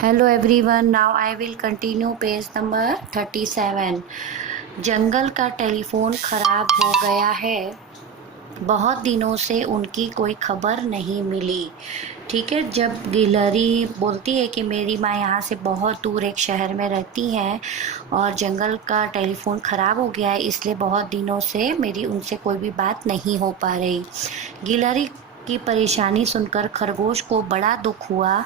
Hello everyone, now I will continue page number 37। जंगल का telephone खराब हो गया है। बहुत दिनों से उनकी कोई खबर नहीं मिली। ठीक है, जब गिलहरी बोलती है कि मेरी माँ यहाँ से बहुत दूर एक शहर में रहती हैं और जंगल का टेलीफोन ख़राब हो गया है, इसलिए बहुत दिनों से मेरी उनसे कोई भी बात नहीं हो पा रही। गिलहरी की परेशानी सुनकर खरगोश को बड़ा दुख हुआ।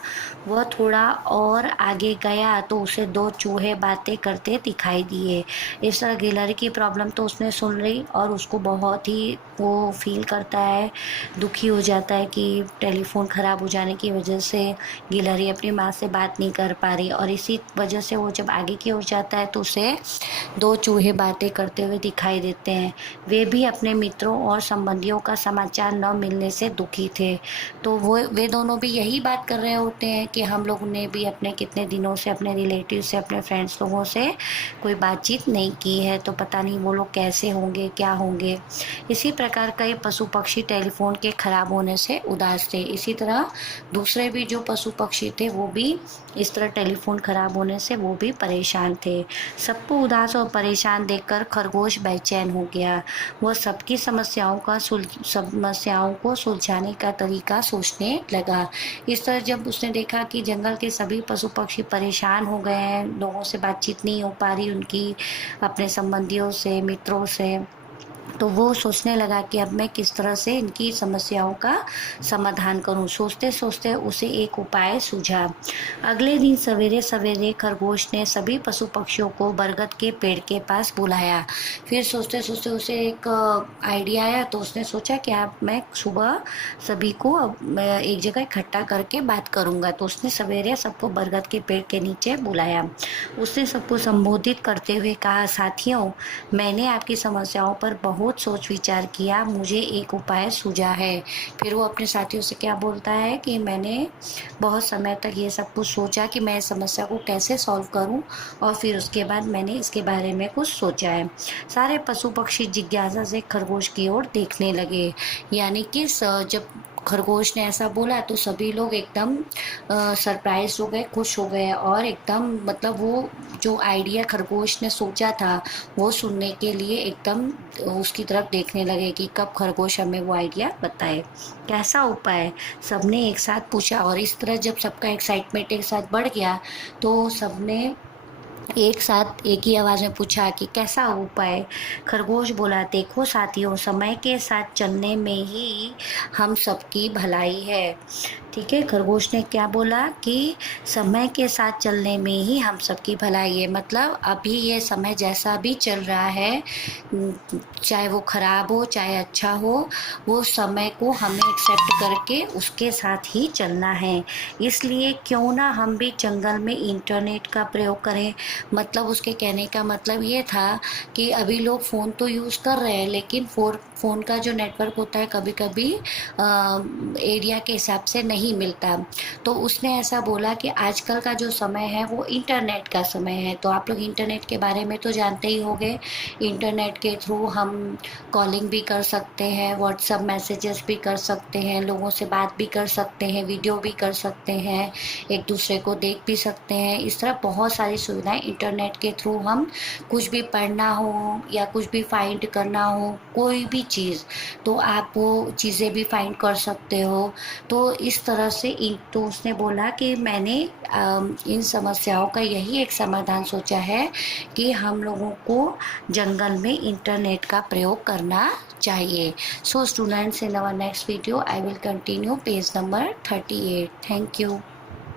वह थोड़ा और आगे गया तो उसे दो चूहे बातें करते दिखाई दिए। इस तरह गिलहरी की प्रॉब्लम तो उसने सुन ली और उसको बहुत ही वो फील करता है, दुखी हो जाता है कि टेलीफोन ख़राब हो जाने की वजह से गिलहरी अपनी माँ से बात नहीं कर पा रही। और इसी वजह से वो जब आगे की ओर जाता है तो उसे दो चूहे बातें करते हुए दिखाई देते हैं। वे भी अपने मित्रों और संबंधियों का समाचार न मिलने से दुखी थे। तो वे दोनों भी यही बात कर रहे होते हैं कि हम लोगों ने भी अपने कितने दिनों से अपने रिलेटिव से, अपने फ्रेंड्स लोगों से कोई बातचीत नहीं की है, तो पता नहीं वो लोग कैसे होंगे, क्या होंगे। इसी प्रकार कई पशु पक्षी टेलीफोन के खराब होने से उदास थे। इसी तरह दूसरे भी जो पशु पक्षी थे वो भी इस तरह टेलीफोन खराब होने से वो भी परेशान थे। सबको उदास और परेशान देखकर खरगोश बेचैन हो गया। वह सबकी समस्याओं को सुलझाने का तरीका सोचने लगा। इस तरह जब उसने देखा कि जंगल के सभी पशु पक्षी परेशान हो गए हैं, लोगों से बातचीत नहीं हो पा रही उनकी, अपने संबंधियों से, मित्रों से, तो वो सोचने लगा कि अब मैं किस तरह से इनकी समस्याओं का समाधान करूं। सोचते सोचते उसे एक उपाय सूझा। अगले दिन सवेरे सवेरे खरगोश ने सभी पशु पक्षियों को बरगद के पेड़ के पास बुलाया। फिर सोचते सोचते उसे एक आइडिया आया, तो उसने सोचा कि अब मैं सुबह सभी को एक जगह इकट्ठा करके बात करूंगा। तो उसने सवेरे सबको बरगद के पेड़ के नीचे बुलाया। उसने सबको संबोधित करते हुए कहा, साथियों, मैंने आपकी समस्याओं पर बहुत सोच विचार किया, मुझे एक उपाय सूझा है। फिर वो अपने साथियों से क्या बोलता है कि मैंने बहुत समय तक ये सब कुछ सोचा कि मैं इस समस्या को कैसे सॉल्व करूं, और फिर उसके बाद मैंने इसके बारे में कुछ सोचा है। सारे पशु पक्षी जिज्ञासा से खरगोश की ओर देखने लगे। यानी कि जब खरगोश ने ऐसा बोला तो सभी लोग एकदम सरप्राइज हो गए, खुश हो गए, और एकदम मतलब वो जो आइडिया खरगोश ने सोचा था वो सुनने के लिए एकदम उसकी तरफ देखने लगे कि कब खरगोश हमें वो आइडिया बताए, कैसा उपाय। सबने एक साथ पूछा, और इस तरह जब सबका एक्साइटमेंट एक साथ बढ़ गया तो सबने एक साथ एक ही आवाज़ में पूछा कि कैसा उपाय। खरगोश बोला, देखो साथियों, समय के साथ चलने में ही हम सबकी भलाई है। ठीक है, खरगोश ने क्या बोला कि समय के साथ चलने में ही हम सबकी भलाई है। मतलब अभी ये समय जैसा भी चल रहा है, चाहे वो खराब हो चाहे अच्छा हो, वो समय को हमें एक्सेप्ट करके उसके साथ ही चलना है। इसलिए क्यों ना हम भी जंगल में इंटरनेट का प्रयोग करें। मतलब उसके कहने का मतलब ये था कि अभी लोग फ़ोन तो यूज़ कर रहे हैं, लेकिन फ़ोन का जो नेटवर्क होता है कभी कभी एरिया के हिसाब से नहीं मिलता। तो उसने ऐसा बोला कि आजकल का जो समय है वो इंटरनेट का समय है। तो आप लोग इंटरनेट के बारे में तो जानते ही होंगे। इंटरनेट के थ्रू हम कॉलिंग भी कर सकते हैं, व्हाट्सअप मैसेजेस भी कर सकते हैं, लोगों से बात भी कर सकते हैं, वीडियो भी कर सकते हैं, एक दूसरे को देख भी सकते हैं। इस तरह बहुत सारी सुविधाएं इंटरनेट के थ्रू हम कुछ भी पढ़ना हो या कुछ भी फाइंड करना हो, कोई भी चीज़, तो आप वो चीज़ें भी फाइंड कर सकते हो। तो इस तरह से तो उसने बोला कि मैंने इन समस्याओं का यही एक समाधान सोचा है कि हम लोगों को जंगल में इंटरनेट का प्रयोग करना चाहिए। So students, in our next video I will continue page number 38। Thank you.